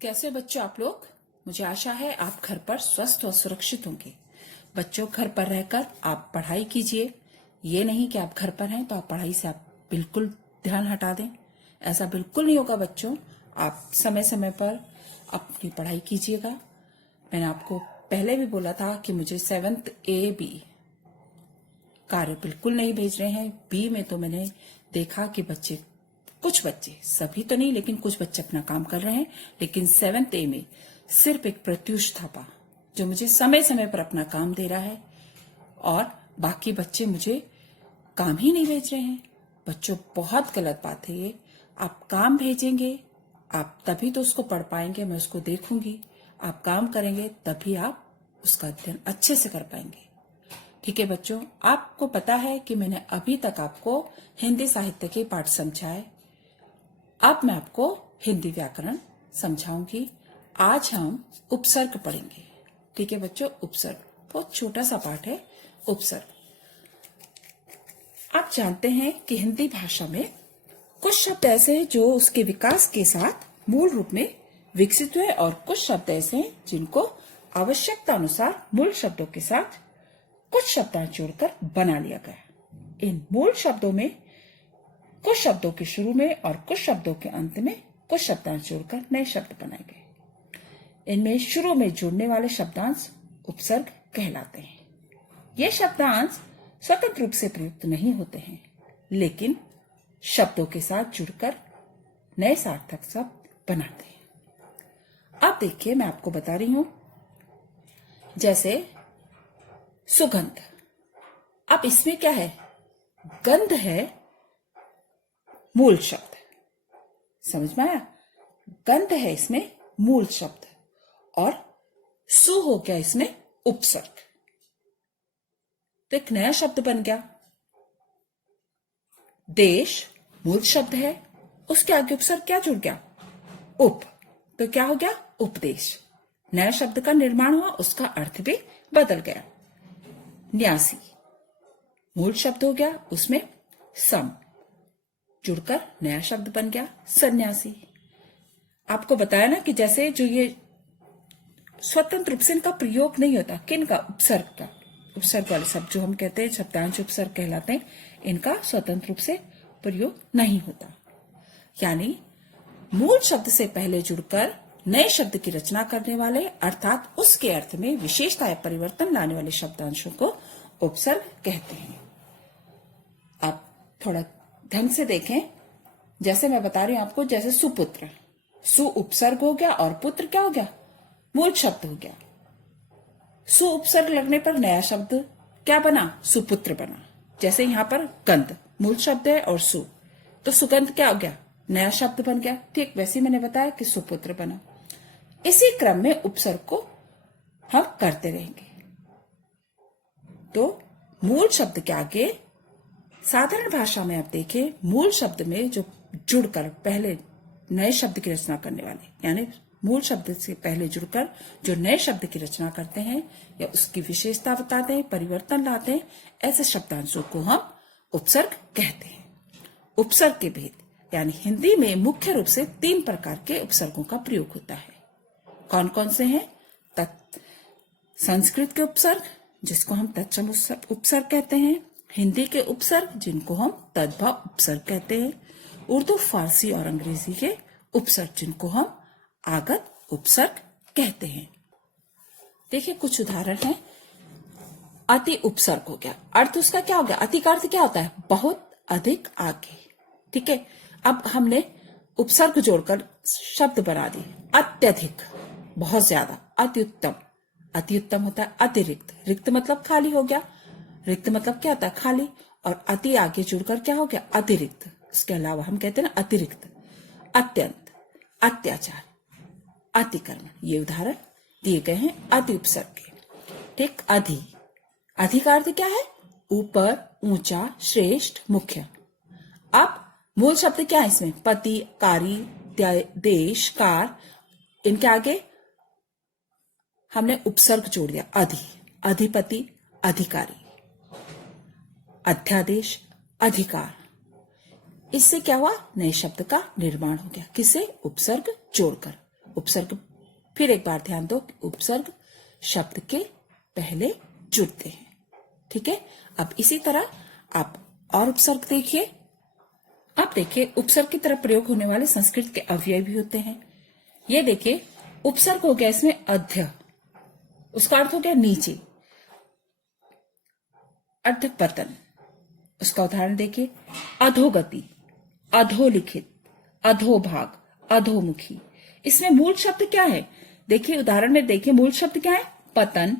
कैसे बच्चों आप लोग। मुझे आशा है आप घर पर स्वस्थ और सुरक्षित होंगे। बच्चों घर पर रहकर आप पढ़ाई कीजिए। ये नहीं कि आप घर पर हैं तो आप पढ़ाई से आप बिल्कुल ध्यान हटा दें। ऐसा बिल्कुल नहीं होगा बच्चों। आप समय समय पर अपनी पढ़ाई कीजिएगा। मैंने आपको पहले भी बोला था कि मुझे 7th A B कार्य बिल्कुल नहीं भेज रहे हैं। बी में तो मैंने देखा कि कुछ बच्चे, सभी तो नहीं लेकिन कुछ बच्चे अपना काम कर रहे हैं, लेकिन 7th A में सिर्फ एक प्रत्युष थापा जो मुझे समय समय पर अपना काम दे रहा है और बाकी बच्चे मुझे काम ही नहीं भेज रहे हैं। बच्चों बहुत गलत बात है ये। आप काम भेजेंगे आप तभी तो उसको पढ़ पाएंगे, मैं उसको देखूंगी। आप काम करेंगे तभी आप उसका अध्ययन अच्छे से कर पाएंगे। ठीक है बच्चों, आपको पता है कि मैंने अभी तक आपको हिंदी साहित्य के पाठ समझाए। अब मैं आपको हिंदी व्याकरण समझाऊंगी। आज हम उपसर्ग पढ़ेंगे। ठीक है बच्चों, उपसर्ग बहुत छोटा सा पाठ है। उपसर्ग, आप जानते हैं कि हिंदी भाषा में कुछ शब्द ऐसे हैं जो उसके विकास के साथ मूल रूप में विकसित हुए और कुछ शब्द ऐसे हैं जिनको आवश्यकता अनुसार मूल शब्दों के साथ कुछ शब्दांश जोड़कर बना लिया गया। इन मूल शब्दों में कुछ शब्दों के शुरू में और कुछ शब्दों के अंत में कुछ शब्दांश जोड़कर नए शब्द बनाए गए। इनमें शुरू में जुड़ने वाले शब्दांश उपसर्ग कहलाते हैं। ये शब्दांश स्वतंत्र रूप से प्रयुक्त नहीं होते हैं, लेकिन शब्दों के साथ जुड़कर नए सार्थक शब्द बनाते हैं। अब देखिए, मैं आपको बता रही हूं, जैसे सुगंध। अब इसमें क्या है? गंध है मूल शब्द। समझ में आया? गंध है इसमें मूल शब्द और सु हो गया इसमें उपसर्ग। तो एक नया शब्द बन गया। देश मूल शब्द है, उसके आगे उपसर्ग क्या जुड़ गया? उप। तो क्या हो गया? उपदेश। नया शब्द का निर्माण हुआ, उसका अर्थ भी बदल गया। न्यासी मूल शब्द हो गया, उसमें सम जुड़कर नया शब्द बन गया सन्यासी। आपको बताया ना कि जैसे जो ये स्वतंत्र रूप से इनका प्रयोग नहीं होता, किन का? उपसर्ग का। उपसर्ग वाले शब्द जो हम कहते हैं शब्दांश उपसर्ग कहलाते हैं, इनका स्वतंत्र रूप से प्रयोग नहीं होता। यानी मूल शब्द से पहले जुड़कर नए शब्द की रचना करने वाले, अर्थात उसके अर्थ में विशेषता या परिवर्तन लाने वाले शब्दांशों को उपसर्ग कहते हैं। आप थोड़ा ढंग से देखें। जैसे मैं बता रही हूं आपको, जैसे सुपुत्र, सु उपसर्ग हो गया और पुत्र क्या हो गया? मूल शब्द हो गया। सु उपसर्ग लगने पर नया शब्द क्या बना? सुपुत्र बना। जैसे यहां पर गंध मूल शब्द है और सु, तो सुगंध क्या हो गया? नया शब्द बन गया। ठीक वैसे ही मैंने बताया कि सुपुत्र बना। इसी क्रम में उपसर्ग को हम करते रहेंगे। तो मूल शब्द के आगे साधारण भाषा में आप देखें, मूल शब्द में जो जुड़कर पहले नए शब्द की रचना करने वाले, यानी मूल शब्द से पहले जुड़कर जो नए शब्द की रचना करते हैं या उसकी विशेषता बताते हैं, परिवर्तन लाते हैं, ऐसे शब्दांशों को हम उपसर्ग कहते हैं। उपसर्ग के भेद, यानी हिंदी में मुख्य रूप से 3 प्रकार के उपसर्गों का प्रयोग होता है। कौन कौन से हैं? संस्कृत के उपसर्ग जिसको हम तत्सम उपसर्ग कहते हैं, हिंदी के उपसर्ग जिनको हम तद्भव उपसर्ग कहते हैं, उर्दू, फारसी और अंग्रेजी के उपसर्ग जिनको हम आगत उपसर्ग कहते हैं। देखिए कुछ उदाहरण हैं। अति उपसर्ग हो गया, अर्थ उसका क्या हो गया? अति का अर्थ क्या होता है? बहुत, अधिक, आगे। ठीक है, अब हमने उपसर्ग जोड़कर शब्द बना दिए। अत्यधिक बहुत ज्यादा, अति उत्तम, अति उत्तम होता है अतिरिक्त, रिक्त मतलब खाली हो गया, रिक्त मतलब क्या होता है? खाली, और अति आगे जुड़कर क्या हो गया? अतिरिक्त। इसके अलावा हम कहते हैं ना अतिरिक्त। अत्यंत, अत्याचार, अतिक्रमण, ये उदाहरण दिए गए हैं अति उपसर्ग के। ठीक, अधि, अधि का अर्थ क्या है? ऊपर, ऊंचा, श्रेष्ठ, मुख्य। अब मूल शब्द क्या है इसमें? पति, कारी, देश, कार, इनके आगे हमने उपसर्ग जोड़ दिया अधि। अधिपति, अधिकारी, अध्यादेश, अधिकार। इससे क्या हुआ? नए शब्द का निर्माण हो गया। किसे? उपसर्ग जोड़कर। उपसर्ग, फिर एक बार ध्यान दो, उपसर्ग शब्द के पहले जुड़ते हैं। ठीक है, अब इसी तरह आप और उपसर्ग देखिए। अब देखिए उपसर्ग की तरह प्रयोग होने वाले संस्कृत के अव्यय भी होते हैं। ये देखिए, उपसर्ग हो गया इसमें अध्य, उसका अर्थ हो गया नीचे, अधपतन, उसका उदाहरण देखिए, अधोगति, अधोलिखित, अधोभाग, अधोमुखी। इसमें मूल शब्द क्या है? देखिए उदाहरण में देखिए, मूल शब्द क्या है? पतन,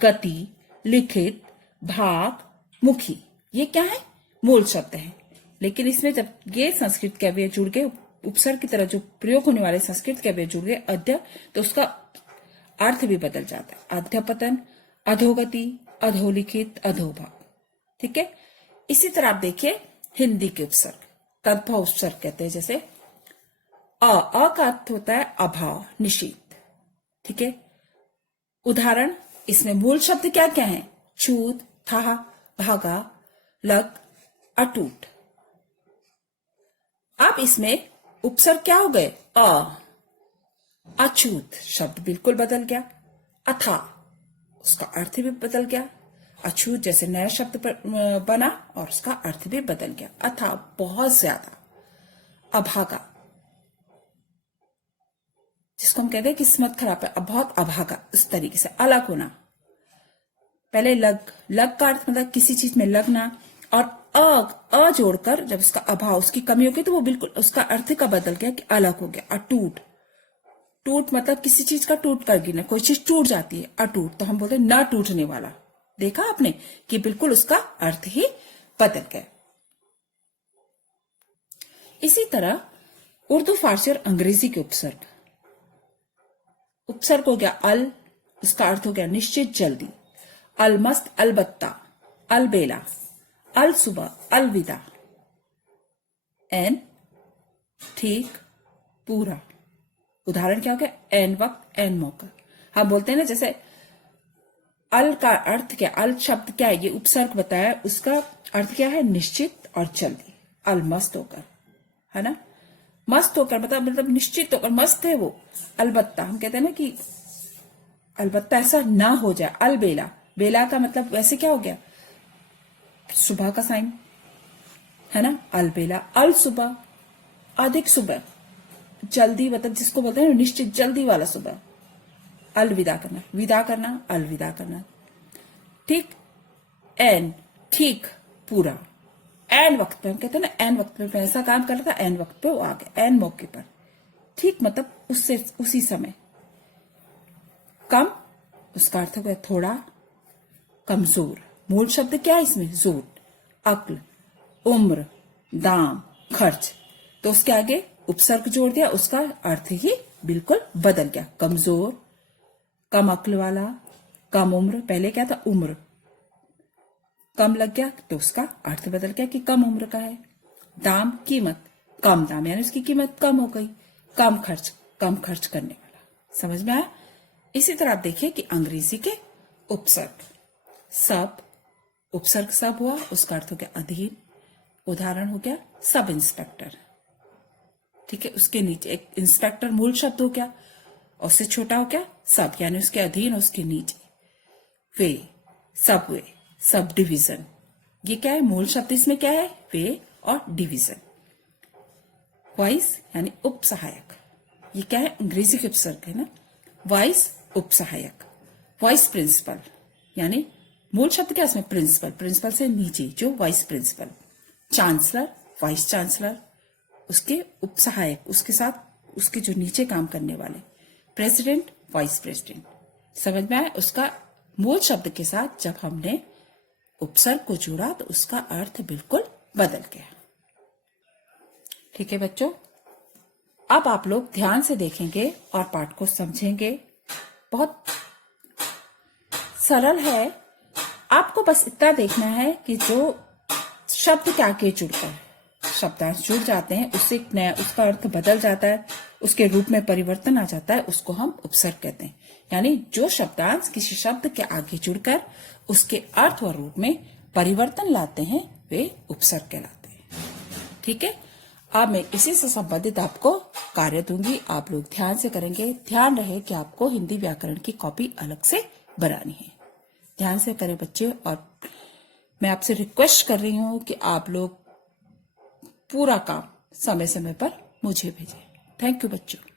गति, लिखित, भाग, मुखी। ये क्या है? मूल शब्द है। लेकिन इसमें जब ये संस्कृत के अव्यय जुड़ गए, उपसर्ग की तरह जो प्रयोग होने वाले संस्कृत के अव्यय जुड़ गए अध्य, तो उसका अर्थ भी बदल जाता है। अध्यपतन, अधोगति, अधोलिखित, अधोभाग। ठीक है, इसी तरह आप देखिए हिंदी के उपसर्ग, तद्भव उपसर्ग कहते हैं। जैसे अ का अर्थ होता है अभाव, निषेध। ठीक है, उदाहरण, इसमें मूल शब्द क्या क्या है? छूत, था, भागा, लग, अटूट। अब इसमें उपसर्ग क्या हो गए? अछूत शब्द बिल्कुल बदल गया। अथा, उसका अर्थ भी बदल गया। अछूत जैसे नया शब्द बना और उसका अर्थ भी बदल गया। अथा, बहुत ज्यादा। अभागा, जिसको हम कहते हैं किस्मत खराब है, बहुत अभागा, उस तरीके से अलग होना। पहले लग, लग का अर्थ मतलब किसी चीज में लगना, और अ जोड़कर जब उसका अभाव, उसकी कमी हो गई, तो वो बिल्कुल उसका अर्थ का बदल गया कि अलग हो गया। अटूट, टूट मतलब किसी चीज का टूट कर गिरना, कोई चीज टूट जाती है, अटूट, तो हम बोलते हैं न टूटने वाला। देखा आपने कि बिल्कुल उसका अर्थ ही बदल गया। इसी तरह उर्दू, फारसी और अंग्रेजी के उपसर्ग। उपसर्ग हो गया अल, उसका अर्थ हो गया निश्चित, जल्दी। अलमस्त, अलबत्ता, अलबेला, अल सुबह, अलविदा। एन, ठीक, पूरा। उदाहरण क्या हो गया? एन वक्त, एन मौका। हम बोलते हैं ना, जैसे अल का अर्थ क्या? अल शब्द क्या है? ये उपसर्ग बताया, उसका अर्थ क्या है? निश्चित और जल्दी। अल मस्त होकर, है ना, मस्त होकर मतलब निश्चित होकर मस्त है वो। अलबत्ता, हम कहते हैं ना कि अलबत्ता ऐसा ना हो जाए। अलबेला, बेला का मतलब वैसे क्या हो गया? सुबह का साइन, है ना। अलबेला, अल सुबह, अधिक सुबह, जल्दी मतलब जिसको बोलते हैं निश्चित, जल्दी वाला सुबह। अलविदा करना, विदा करना, अलविदा करना। ठीक, एन, ठीक, पूरा। एन वक्त पे, हम कहते हैं ना एन वक्त पे, ऐसा काम कर रहा था, एन वक्त पे वो आ गया, एन मौके पर। ठीक मतलब उससे उसी समय। कम, उसका अर्थ हो गया थोड़ा, कमजोर। मूल शब्द क्या है इसमें? जोर, अक्ल, उम्र, दाम, खर्च। तो उसके आगे उपसर्ग जोड़ दिया, उसका अर्थ ही बिल्कुल बदल गया। कमजोर, कम अक्ल वाला, कम उम्र। पहले क्या था? उम्र, कम लग गया तो उसका अर्थ बदल गया कि कम उम्र का है। दाम, कीमत, कम दाम यानी उसकी कीमत कम हो गई। कम खर्च, कम खर्च करने वाला। समझ में आया? इसी तरह आप देखिए कि अंग्रेजी के उपसर्ग। सब, उपसर्ग सब हुआ, उसका अर्थ हो गया अधीन। उदाहरण हो गया सब इंस्पेक्टर। ठीक है, उसके नीचे एक इंस्पेक्टर मूल शब्द हो गया, और उससे छोटा हो गया सब, यानी उसके अधीन, उसके नीचे। वे, सबवे, सब डिवीजन। ये क्या है? मूल शब्द इसमें क्या है? वे और डिवीजन। वाइस यानी उप सहायक, ये क्या है? अंग्रेजी के उपसर्ग है ना। वाइस, उप सहायक। वाइस प्रिंसिपल, यानी मूल शब्द क्या है इसमें? प्रिंसिपल, प्रिंसिपल से नीचे जो vice principal. Chancellor, vice chancellor, उसके उप सहायक, उसके साथ उसके जो नीचे काम करने वाले। President, vice president. समझ में आया? उसका मूल शब्द के साथ जब हमने उपसर्ग को जोड़ा तो उसका अर्थ बिल्कुल बदल गया। ठीक है बच्चों, अब आप लोग ध्यान से देखेंगे और पाठ को समझेंगे। बहुत सरल है, आपको बस इतना देखना है कि जो शब्द क्या के जुड़ता है, शब्दांश जुड़ जाते हैं, उससे एक नया, उसका अर्थ बदल जाता है, उसके रूप में परिवर्तन आ जाता है, उसको हम उपसर्ग कहते हैं। यानी जो शब्दांश किसी शब्द के आगे जुड़कर उसके अर्थ और रूप में परिवर्तन लाते हैं वे उपसर्ग कहलाते हैं। ठीक है, अब मैं इसी से संबंधित आपको कार्य दूंगी, आप लोग ध्यान से करेंगे। ध्यान रहे कि आपको हिंदी व्याकरण की कॉपी अलग से बनानी है। ध्यान से करें बच्चे, और मैं आपसे रिक्वेस्ट कर रही हूं कि आप लोग पूरा काम समय समय पर मुझे भेजें। थैंक यू बच्चों।